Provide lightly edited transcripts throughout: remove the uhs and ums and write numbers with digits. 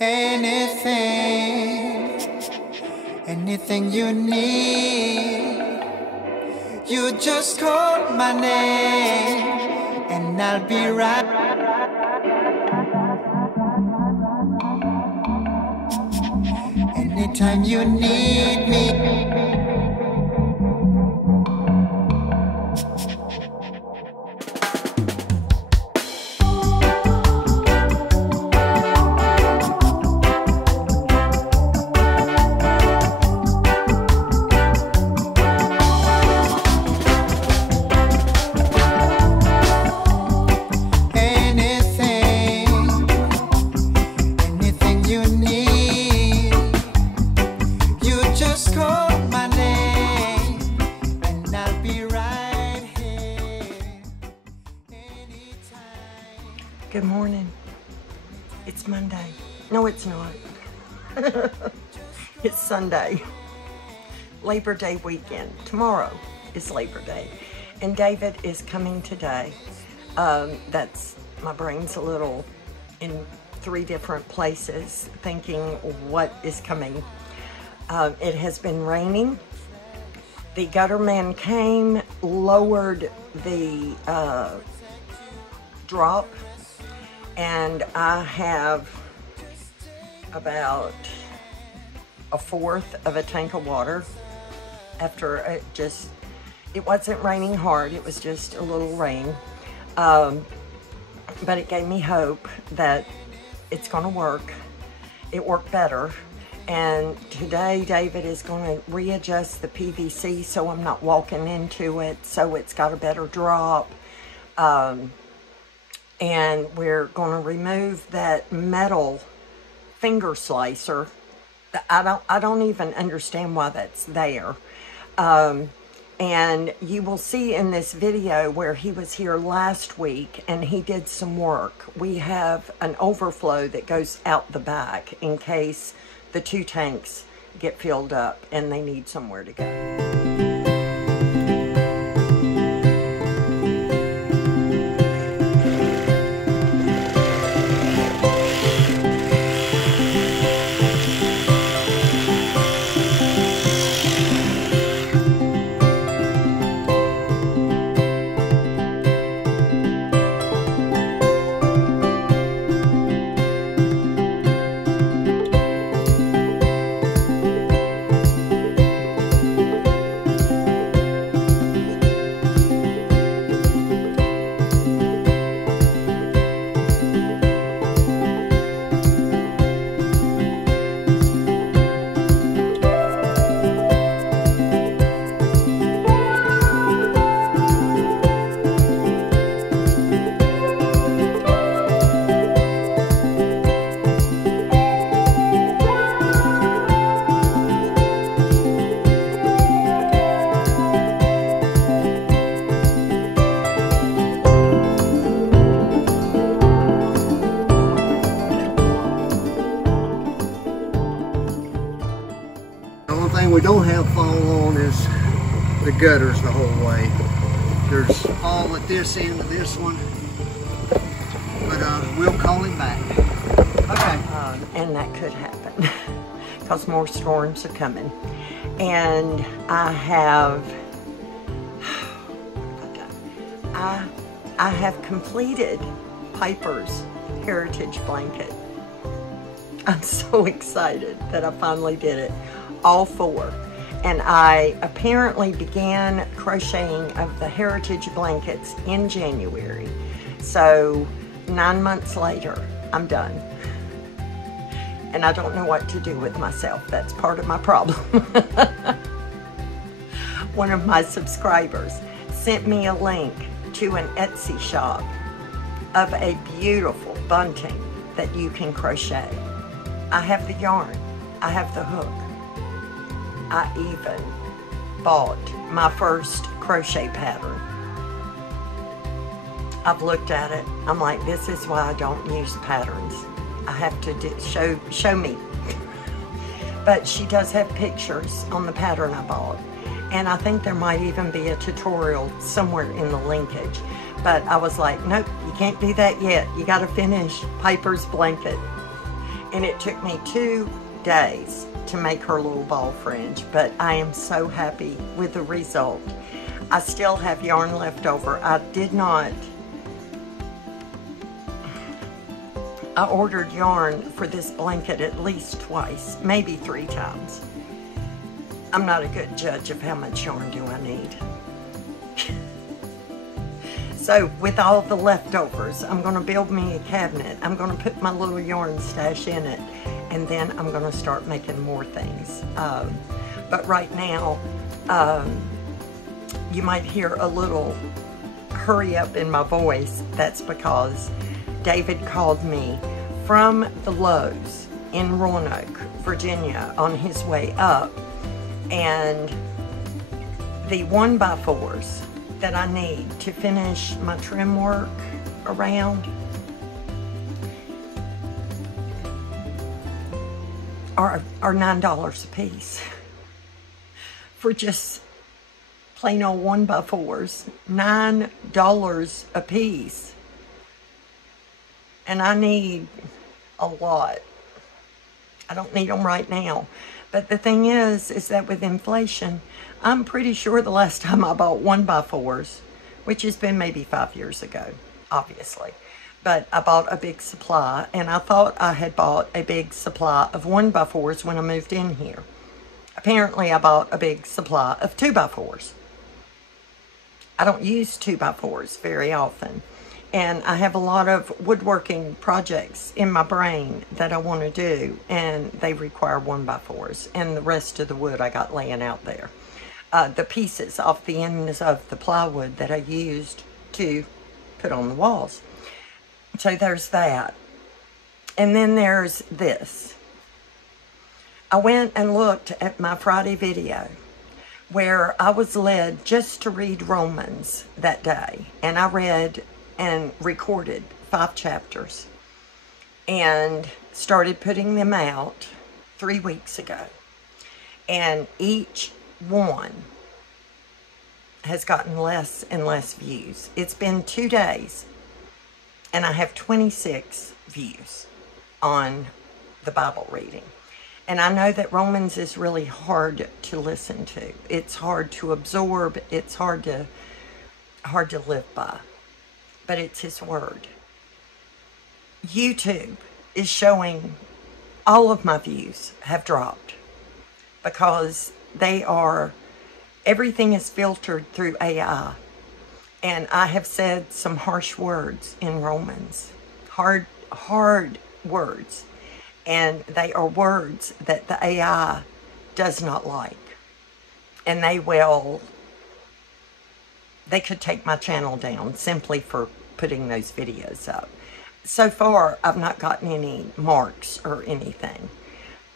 Anything you need, you just call my name and I'll be right. Anytime you need me. Good morning. It's Monday. No, it's not. It's Sunday. Labor Day weekend. Tomorrow is Labor Day. And David is coming today. That's, my brain's a little in 3 different places thinking what is coming. It has been raining. The gutter man came, lowered the drop. And I have about 1/4 of a tank of water after it wasn't raining hard, it was just a little rain. But it gave me hope that it's gonna work. It worked better. And today David is gonna readjust the PVC so I'm not walking into it, so it's got a better drop. And we're going to remove that metal finger slicer. I don't even understand why that's there. And you will see in this video where he was here last week and he did some work. We have an overflow that goes out the back in case the 2 tanks get filled up and they need somewhere to go. We don't have fall on is the gutters the whole way. There's fall at this end of this one, but we'll call him back. Okay. And that could happen because more storms are coming. And I have completed Piper's heritage blanket. I'm so excited that I finally did it. All 4. And I apparently began crocheting of the heritage blankets in January. So 9 months later, I'm done. And I don't know what to do with myself. That's part of my problem. One of my subscribers sent me a link to an Etsy shop of a beautiful bunting that you can crochet. I have the yarn. I have the hook. I even bought my first crochet pattern. I've looked at it. I'm like, this is why I don't use patterns. I have to show me. But she does have pictures on the pattern I bought. And I think there might even be a tutorial somewhere in the linkage. But I was like, nope, you can't do that yet. You got to finish Piper's blanket. And it took me 2 days to make her little ball fringe, but I am so happy with the result. I still have yarn left over. I ordered yarn for this blanket at least twice, maybe 3 times. I'm not a good judge of how much yarn do I need. So with all the leftovers, I'm going to build me a cabinet. I'm going to put my little yarn stash in it, and then I'm going to start making more things. But right now, you might hear a little hurry up in my voice. That's because David called me from the Lowe's in Roanoke, Virginia, on his way up, and the 1x4s that I need to finish my trim work around are $9 a piece for just plain old 1x4s. $9 a piece. And I need a lot. I don't need them right now. But the thing is that with inflation, I'm pretty sure the last time I bought 1x4s, which has been maybe 5 years ago, obviously, but I bought a big supply, and I thought I had bought a big supply of 1x4s when I moved in here. Apparently, I bought a big supply of 2x4s. I don't use 2x4s very often. And I have a lot of woodworking projects in my brain that I want to do, and they require 1x4s, and the rest of the wood I got laying out there. The pieces off the ends of the plywood that I used to put on the walls. So there's that. And then there's this. I went and looked at my Friday video where I was led just to read Romans that day, and I read and recorded 5 chapters and started putting them out 3 weeks ago. And each one has gotten less and less views. It's been 2 days and I have 26 views on the Bible reading. And I know that Romans is really hard to listen to. It's hard to absorb. It's hard to live by. But it's His Word. YouTube is showing all of my views have dropped because everything is filtered through AI. And I have said some harsh words in Romans. Hard words. And they are words that the AI does not like. And they could take my channel down simply for putting those videos up. So far, I've not gotten any marks or anything,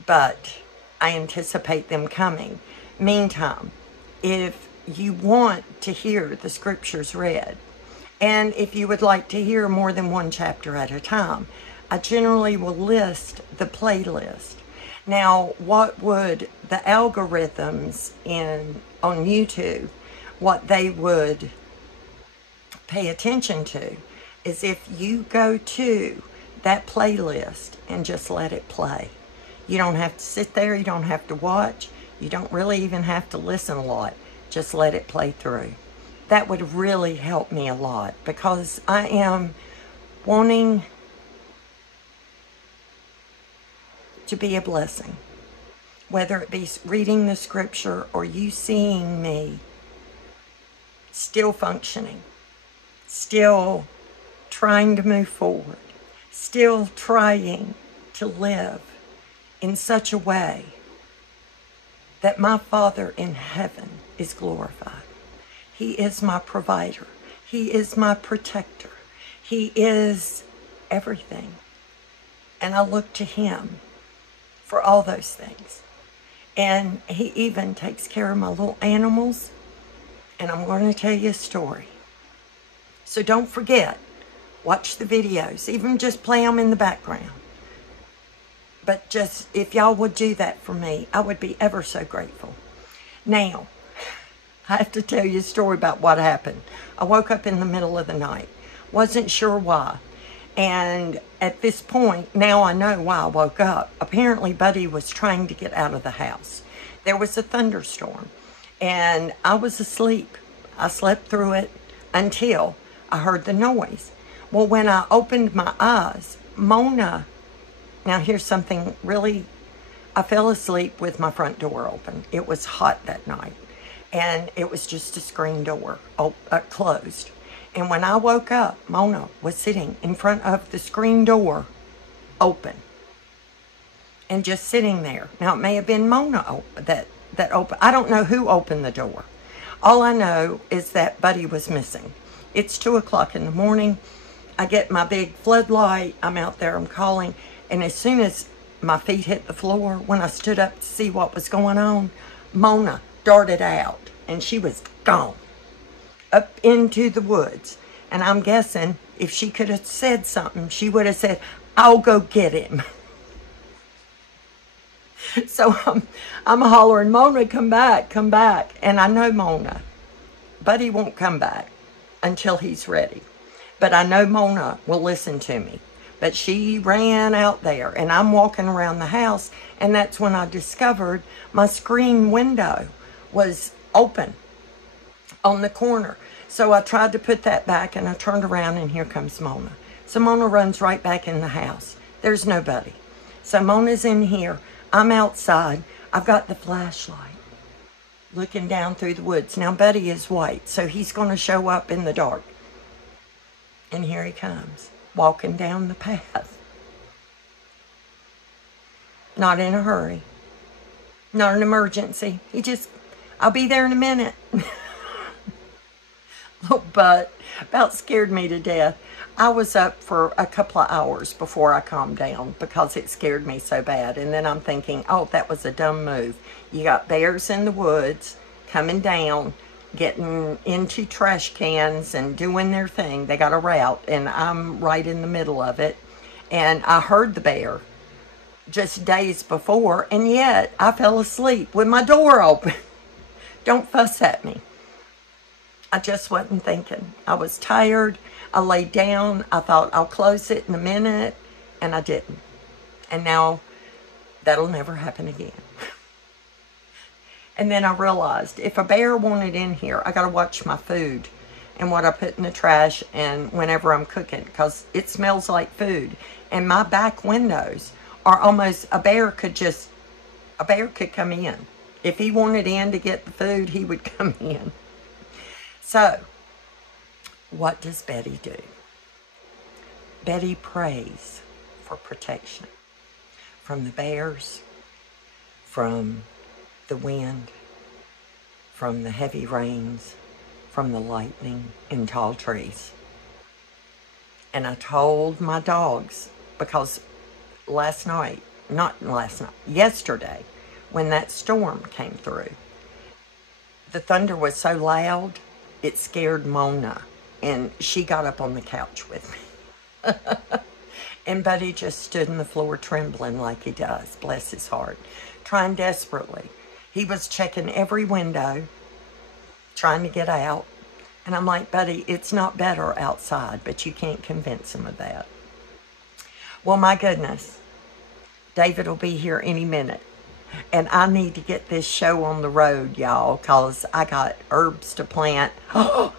but I anticipate them coming. Meantime, if you want to hear the scriptures read, and if you would like to hear more than 1 chapter at a time, I generally will list the playlist. Now, what would the algorithms on YouTube, what they would pay attention to is if you go to that playlist and just let it play. You don't have to sit there, you don't have to watch, you don't really even have to listen a lot. Just let it play through. That would really help me a lot because I am wanting to be a blessing. Whether it be reading the scripture or you seeing me still functioning, still trying to move forward, still trying to live in such a way that my Father in heaven is glorified. He is my provider. He is my protector. He is everything. And I look to Him for all those things. And He even takes care of my little animals. And I'm going to tell you a story. So don't forget, watch the videos, even just play them in the background. But just, if y'all would do that for me, I would be ever so grateful. Now, I have to tell you a story about what happened. I woke up in the middle of the night. Wasn't sure why. And at this point, now I know why I woke up. Apparently, Buddy was trying to get out of the house. There was a thunderstorm, and I was asleep. I slept through it until I heard the noise. Well, when I opened my eyes, Mona, now here's something really, I fell asleep with my front door open. It was hot that night, and it was just a screen door closed. And when I woke up, Mona was sitting in front of the screen door open and just sitting there. Now, it may have been Mona that opened. I don't know who opened the door. All I know is that Buddy was missing. It's 2 o'clock in the morning. I get my big floodlight. I'm out there. I'm calling. And as soon as my feet hit the floor, when I stood up to see what was going on, Mona darted out. And she was gone. Up into the woods. And I'm guessing if she could have said something, she would have said, "I'll go get him." So I'm hollering, "Mona, come back, come back." And I know Mona. Buddy won't come back until he's ready. But I know Mona will listen to me. But she ran out there, and I'm walking around the house, and that's when I discovered my screen window was open on the corner. So I tried to put that back, and I turned around, and here comes Mona. So Mona runs right back in the house. There's nobody. So Mona's in here. I'm outside. I've got the flashlight looking down through the woods. Now, Buddy is white, so he's going to show up in the dark. And here he comes, walking down the path. Not in a hurry. Not an emergency. I'll be there in a minute. Little butt about scared me to death. I was up for a couple of hours before I calmed down because it scared me so bad. And then I'm thinking, oh, that was a dumb move. You got bears in the woods coming down, getting into trash cans and doing their thing. They got a route, and I'm right in the middle of it. And I heard the bear just days before, and yet I fell asleep with my door open. Don't fuss at me. I just wasn't thinking. I was tired. I laid down. I thought I'll close it in a minute, and I didn't. And now that'll never happen again. And then I realized if a bear wanted in here, I got to watch my food and what I put in the trash and whenever I'm cooking, because it smells like food. And my back windows are almost, a bear could come in. If he wanted in to get the food, he would come in. So, what does Betty do? Betty prays for protection from the bears, from the wind, from the heavy rains, from the lightning in tall trees. And I told my dogs, because yesterday, when that storm came through, the thunder was so loud, it scared Mona, and she got up on the couch with me. And Buddy just stood on the floor trembling like he does, bless his heart, trying desperately. He was checking every window, trying to get out. And I'm like, Buddy, it's not better outside, but you can't convince him of that. Well, my goodness, David will be here any minute. And I need to get this show on the road, y'all, because I got herbs to plant. Oh,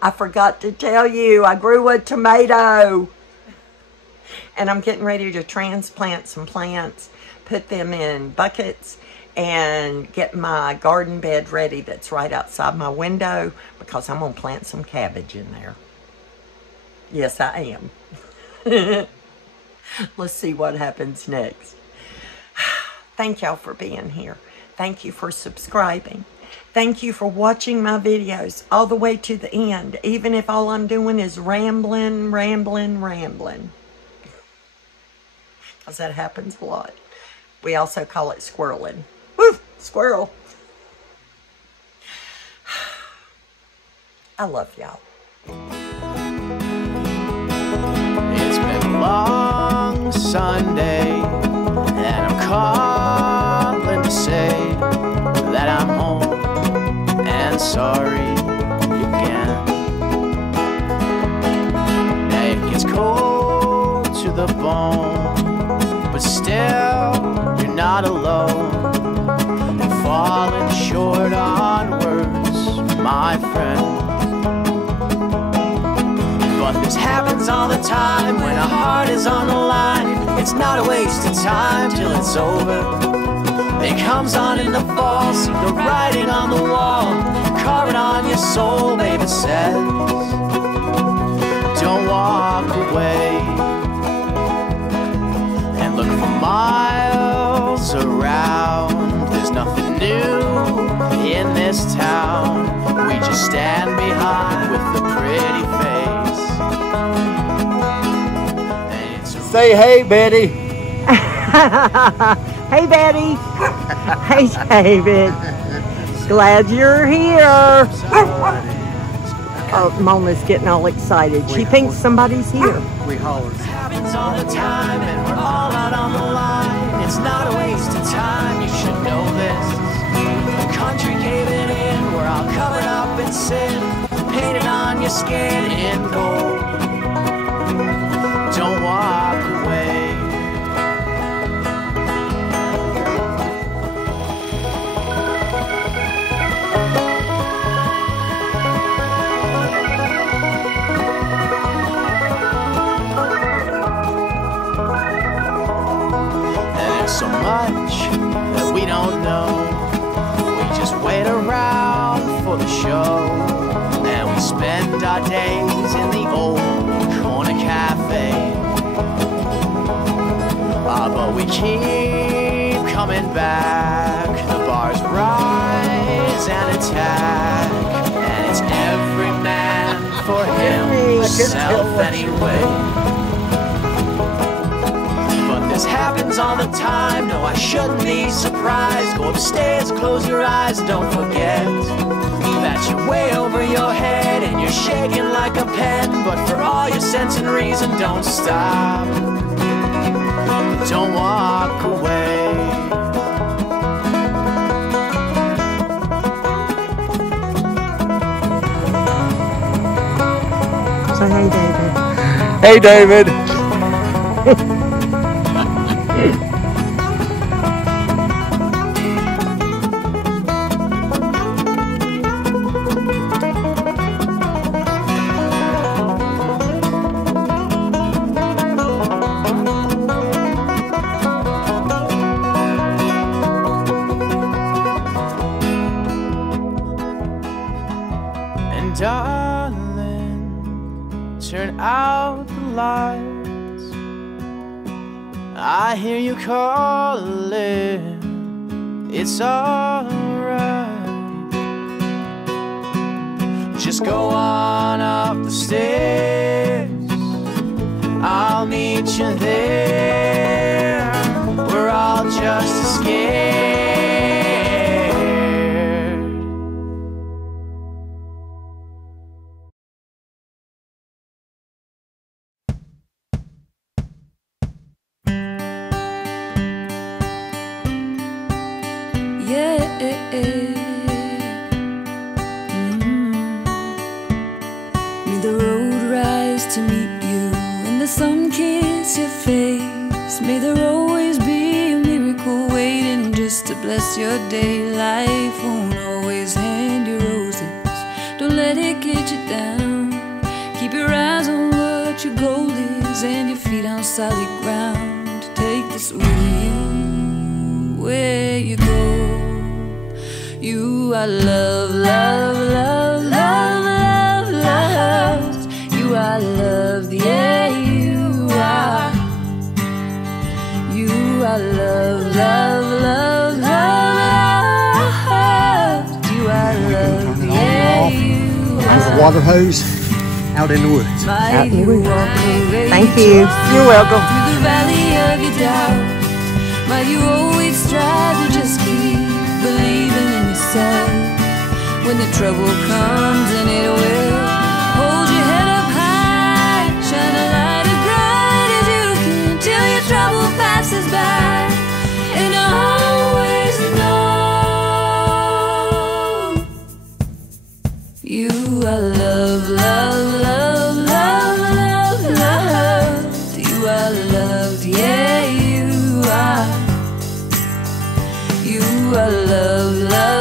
I forgot to tell you, I grew a tomato. And I'm getting ready to transplant some plants, put them in buckets, and get my garden bed ready that's right outside my window, because I'm going to plant some cabbage in there. Yes, I am. Let's see what happens next. Thank y'all for being here. Thank you for subscribing. Thank you for watching my videos all the way to the end, even if all I'm doing is rambling. Because that happens a lot. We also call it squirreling. Woo! Squirrel. I love y'all. It's been a long Sunday, and I'm calling to say that I'm home and sorry again. Now it gets cold all the time when a heart is on the line. It's not a waste of time till it's over. It comes on in the fall, see the writing on the wall, carved on your soul, baby says, don't walk away. And look for miles around, there's nothing new in this town. We just stand behind with the pretty face. And it's Say hey, Betty. Hey, Betty. Hey, David. Glad you're here. Oh, Mona's getting all excited. She thinks somebody's here. We hollered. happens all the time, and we're all out on the line. It's not a waste of time, you should know this. The country caving in, we're all covered up in sin, painted on your skin in gold. Don't walk away. So much that we don't know. We just wait around for the show, and we spend our days in the old corner cafe. But we keep coming back. The bars rise and attack, and it's every man for himself anyway. This happens all the time, no, I shouldn't be surprised. Go upstairs, close your eyes, don't forget that you're way over your head and you're shaking like a pen. But for all your sense and reason, don't stop, don't walk away. So hey, David. Hey, David. And darling, turn out the lights. I hear you calling, it's alright. Just go on up the stairs, I'll meet you there. We're all just as scared. May the road rise to meet you and the sun kiss your face. May there always be a miracle waiting just to bless your day. Life won't always hand you roses, don't let it get you down. Keep your eyes on what your goal is and your feet on solid ground. Take this with you where you go. You are love, love, love, love, love, love. You are love, yeah, you are. You are love, love, love, love, love. You are love, yeah, you are. There's a water hose out in the woods. Out in the woods. Thank you. You're welcome. Through the valley of your doubt, might you always strive to just keep believing in yourself. When the trouble comes, and it will, hold your head up high, shine a light as bright as you can till your trouble passes by. And always know you are love, love, love, love, love, love. You are loved, yeah, you are. You are love, love.